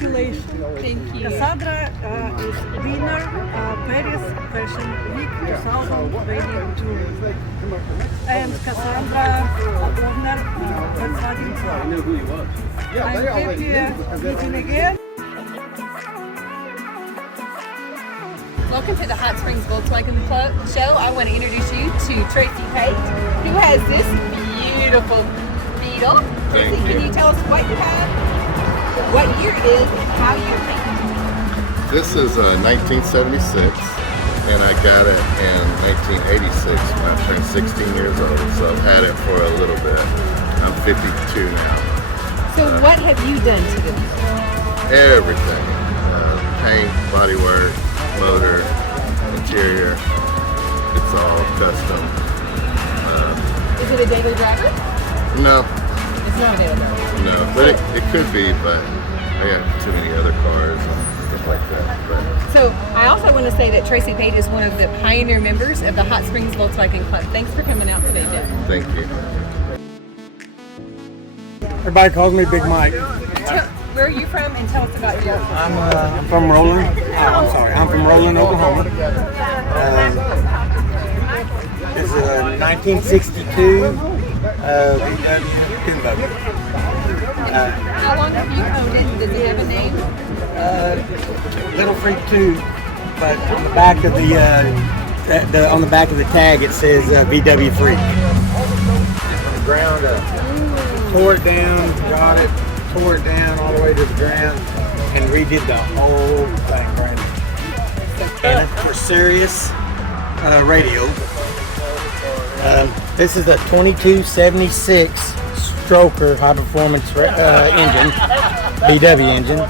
Congratulations. Thank you. Cassandra is winner Paris Fashion Week 2022. And Cassandra owner Volkswagen. I knew who he was. I'm happy meeting again. Welcome to the Hot Springs Volkswagen Club show. I want to introduce you to Tracy Pate, who has this beautiful Beetle. Tracy, can you tell us what you have, what year it is, and how you painted it? This is 1976, and I got it in 1986 when I turned 16 years old, so I've had it for a little bit. I'm 52 now. So what have you done to it? Everything. Paint, bodywork, motor, interior, it's all custom. Is it a daily driver? No, It's not a daily driver. no, but it could be, but I got too many other cars and stuff like that. But So I also want to say that Tracy Pate is one of the pioneer members of the Hot Springs Volkswagen Club. Thanks for coming out today, Jeff. thank you. Everybody calls me Big Mike. Where are you from, and tell us about your I'm from Roland. I'm from Roland, Oklahoma. This is a 1962 VW Pinboat. How long have you owned it? Does it have a name? Little Freak 2, but on the back of on the back of the tag it says VW Freak. From the ground up, tore it down, got it. Tore it down all the way to the ground and redid the whole thing brand new. And for Sirius radio, this is a 2276 stroker high performance engine, VW engine.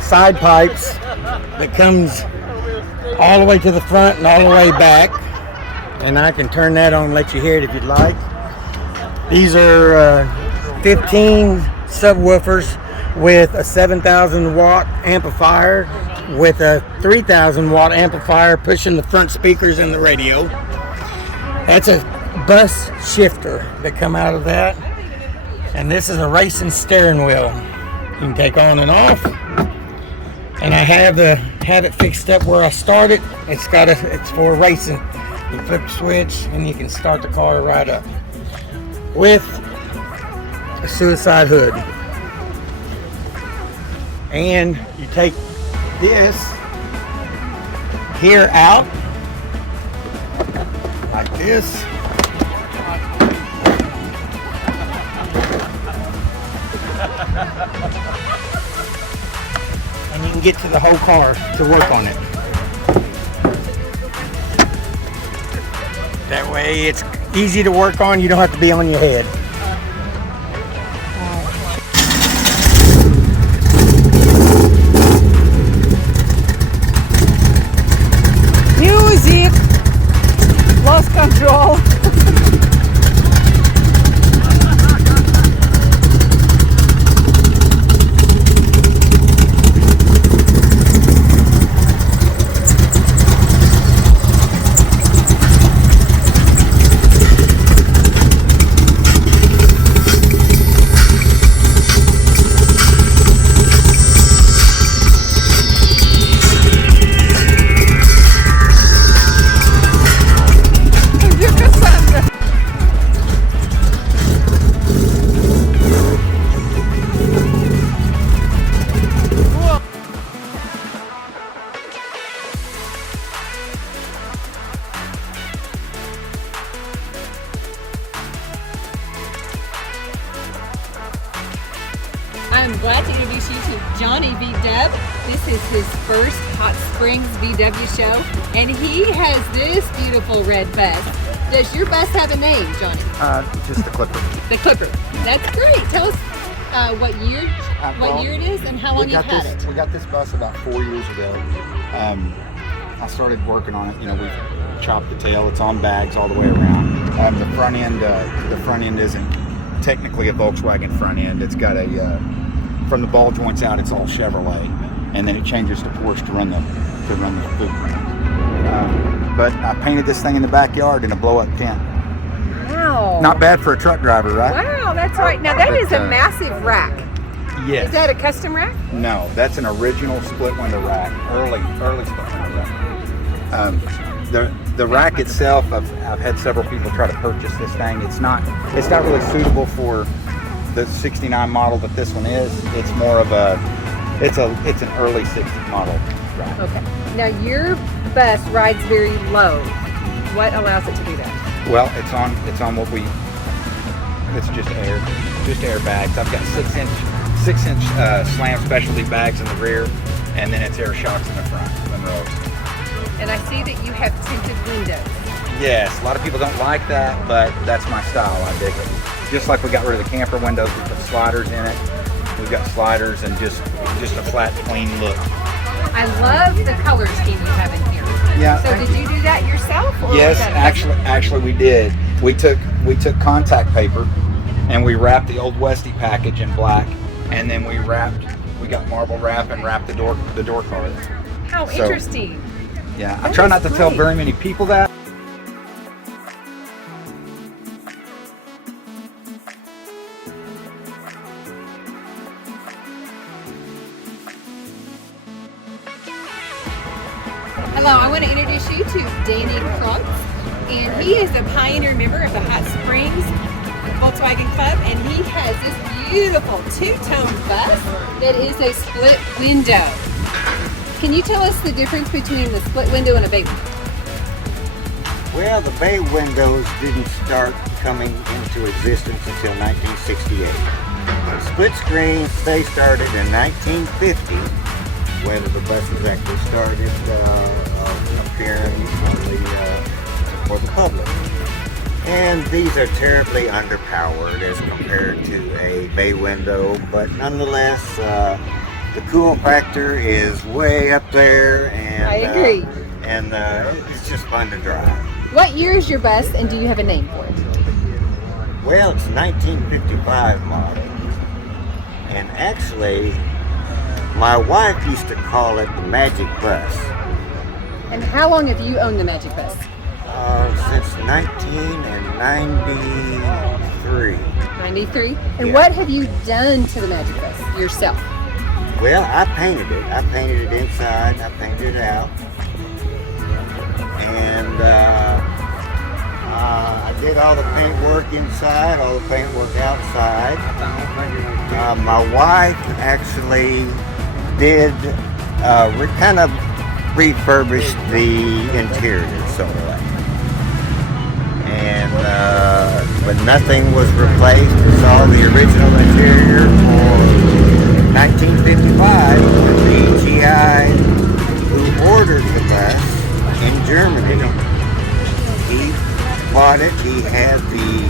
Side pipes that comes all the way to the front and all the way back, and I can turn that on and let you hear it if you'd like. These are 15 subwoofers with a 7,000 watt amplifier with a 3,000 watt amplifier pushing the front speakers in the radio. That's a bus shifter that come out of that. And this is a racing steering wheel. You can take on and off. And I have it fixed up where I started. It's for racing. You flip the switch and you can start the car right up. With a suicide hood. And you take this here out like this. And you can get to the whole car to work on it. That way it's easy to work on, you don't have to be on your head. Music, lost control. I'm glad to introduce you to Johnny V. Dub. This is his first Hot Springs VW show, and he has this beautiful red bus. Does your bus have a name, Johnny? Just the Clipper. The Clipper. That's great. Tell us what year it is and how long you've had it. We got this bus about 4 years ago. I started working on it. You know, we've chopped the tail. It's on bags all the way around. The front end isn't technically a Volkswagen front end. It's got a from the ball joints out, it's all Chevrolet, and then it changes to Porsche to run the boot. But I painted this thing in the backyard in a blow-up tent. Wow. Not bad for a truck driver, right? Wow, that's right. Now that is a massive rack. Yes. Is that a custom rack? No, that's an original split window rack. Early split window rack. The rack itself, I've had several people try to purchase this thing. It's not really suitable for the 69 model that this one is. It's more of it's an early 60s model rack. Okay. Now your bus rides very low. What allows it to do that? Well, it's on it's just air bags. I've got 6-inch slam specialty bags in the rear, and then it's air shocks in the front, Monroe's. And I see that you have tinted windows. Yes, a lot of people don't like that, but that's my style. I dig it. Just like we got rid of the camper windows, we put sliders in it. We've got sliders and just a flat, clean look. I love the color scheme you have in here. Yeah. So did you do that yourself? Or Yes, was that actually we did. We took contact paper and we wrapped the old Westie package in black, and then we got marble wrap and wrapped the door card. How So, interesting. Yeah, I That try is not to tell great. very many people that. Hello, I want to introduce you to Danny Krantz, and he is a pioneer member of the Hot Springs Volkswagen Club, and he has this beautiful two-tone bus that is a split window. Can you tell us the difference between the split window and a bay window? Well, the bay windows didn't start coming into existence until 1968. The split screens, they started in 1950, when the buses actually started appearing for the public. And these are terribly underpowered as compared to a bay window, but nonetheless, the cool factor is way up there, and I agree. And it's just fun to drive. What year is your bus, and do you have a name for it? Well, it's 1955 model, and actually, my wife used to call it the Magic Bus. And how long have you owned the Magic Bus? Since 1993. 93? And Yeah. what have you done to the Magic Bus yourself? Well, I painted it. I painted it inside, I painted it out. And I did all the paint work inside, all the paint work outside. My wife actually did kind of refurbish the interior somewhat. And but nothing was replaced. It's all the original interior for 1955. The GI who ordered the bus in Germany, he bought it. He had the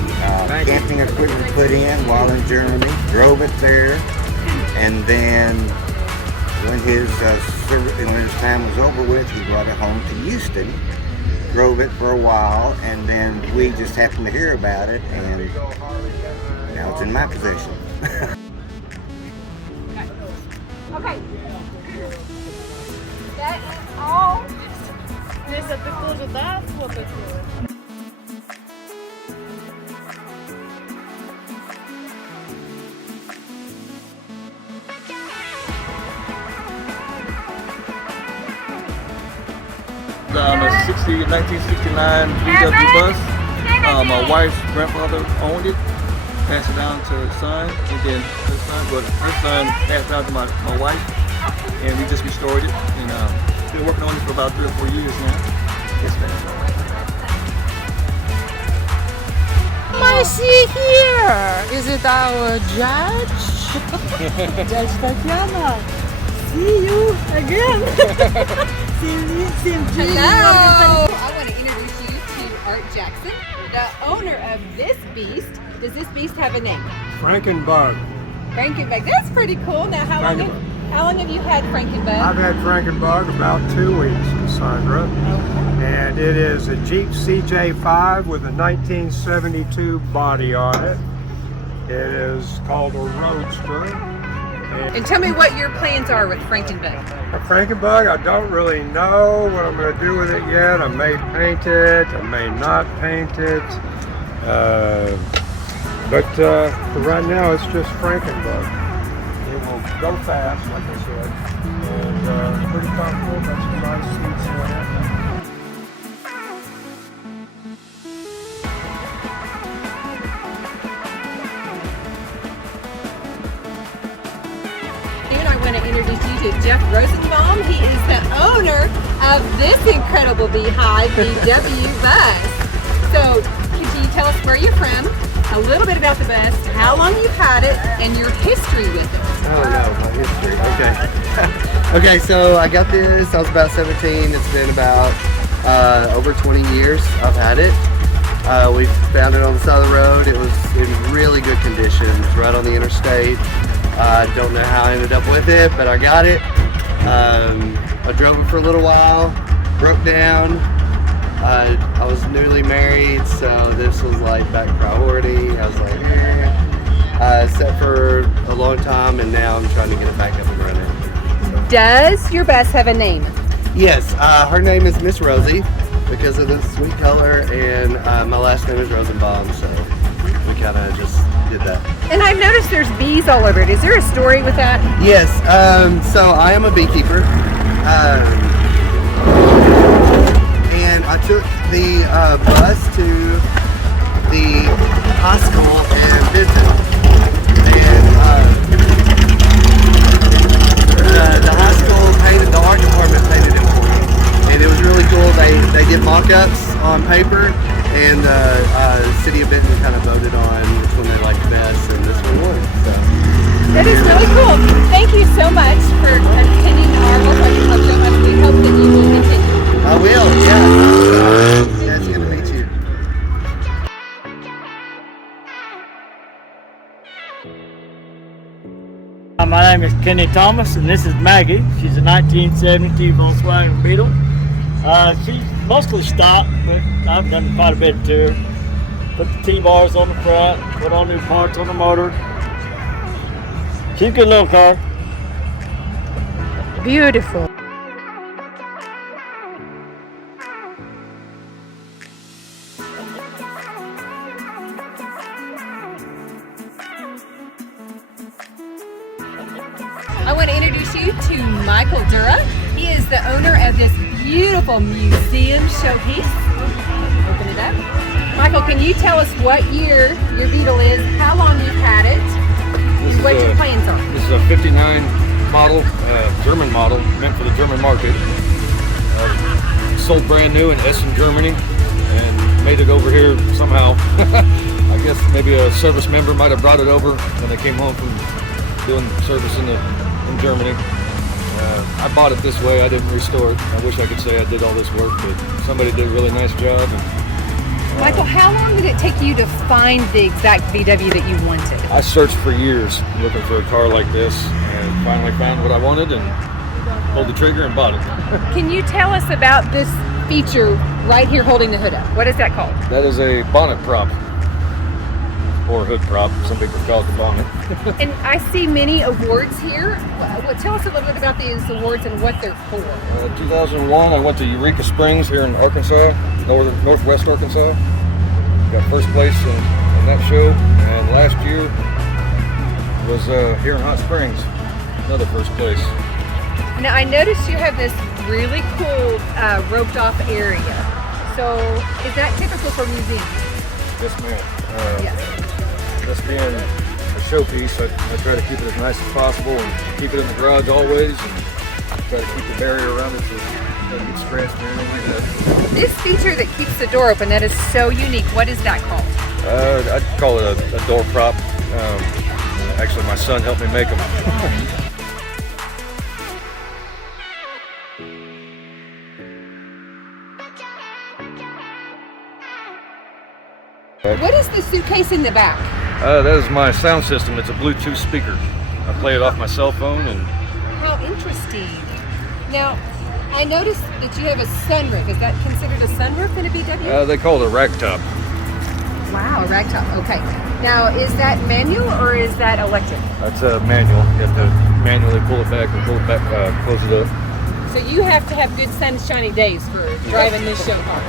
camping equipment put in while in Germany, drove it there, and then when his time was over with, he brought it home to Houston, drove it for a while, and then we just happened to hear about it, and now it's in my possession. Okay. That is all. Если ты тоже, да, сфотографируешь? A 1969 VW bus. My wife's grandfather owned it, passed it down to her son, and then her son passed it down to my wife, and we just restored it, and been working on it for about 3 or 4 years now. Yes, ma'am. I see here. Is it our judge? Judge Tatiana. See you again. Hello! I want to introduce you to Art Jackson, the owner of this beast. Does this beast have a name? Frankenbug. Frankenbug. That's pretty cool. Now, how long have you had Frankenbug? I've had Frankenbug about 2 weeks, Cassandra. And it is a Jeep CJ5 with a 1972 body on it. It is called a Roadster. And tell me what your plans are with Frankenbug. A Frankenbug, I don't really know what I'm going to do with it yet. I may paint it, I may not paint it. But for right now, it's just Frankenbug. It will go fast, like I said, and pretty comfortable. Got some nice seats in it. I want to introduce you to Jeff Rosenbaum. He is the owner of this incredible beehive, VW Bus. So, can you tell us where you're from, a little bit about the bus, how long you've had it, and your history with it? Oh no, my history. Okay. Okay, so I got this. I was about 17. It's been about over 20 years I've had it. We found it on the side of the road. It was in really good condition. It was right on the interstate. I don't know how I ended up with it, but I got it. I drove it for a little while, broke down. I was newly married, so this was like back priority. I was like, set for a long time, and now I'm trying to get it back up and running. Does your bus have a name? Yes, her name is Miss Rosie because of the sweet color, and my last name is Rosenbaum, so we kind of just did that. And I've noticed there's bees all over it. Is there a story with that? Yes, so I am a beekeeper, and I took the bus to the high school and visited. And the high school painted, the art department painted it for me, and it was really cool. They did mock-ups on paper, and the city of Benton kind of voted on which one they liked best, and this one won. So that is really cool. Thank you so much for attending our local show, and we hope that you will continue. I will, yeah. Yeah, it's good to meet you. My name is Kenny Thomas, and this is Maggie. She's a 1972 Volkswagen Beetle. She's mostly stock, but I've done quite a bit to her. Put the T-bars on the front, put all new parts on the motor. She's a good little car. Beautiful. I want to introduce you to Michael Dura. He is the owner of this beautiful museum showpiece. Open it up. Michael, can you tell us what year your Beetle is, how long you've had it, and what your plans are? This is a 59 model, German model, meant for the German market. Sold brand new in Essen, Germany, and made it over here somehow. I guess maybe a service member might have brought it over when they came home from doing service in Germany. I bought it this way. I didn't restore it. I wish I could say I did all this work, but somebody did a really nice job. And, Michael, how long did it take you to find the exact VW that you wanted? I searched for years looking for a car like this, and finally found what I wanted and pulled the trigger and bought it. Can you tell us about this feature right here holding the hood up? What is that called? That is a bonnet prop, or hood prop. Some people call it the bonnet. And I see many awards here. Tell us a little bit about these awards and what they're for. 2001, I went to Eureka Springs here in Arkansas, northwest Arkansas. Got first place in that show, and last year was here in Hot Springs, another first place. Now I noticed you have this really cool roped off area. So is that typical for museums? Yes, ma'am. Yes. This being a showpiece, I try to keep it as nice as possible and keep it in the garage always, and try to keep the barrier around it so it doesn't get scratched or anything like that. This feature that keeps the door open, that is so unique. What is that called? I'd call it a door prop. Actually, my son helped me make them. What is the suitcase in the back? That is my sound system. It's a Bluetooth speaker. I play it off my cell phone. And how interesting. Now, I noticed that you have a sunroof. Is that considered a sunroof in a VW? They call it a ragtop. Wow, a ragtop. Okay. Now, is that manual or is that electric? That's a manual. You have to manually pull it back and pull it back, close it up. So you have to have good sunshiny days for driving this show car.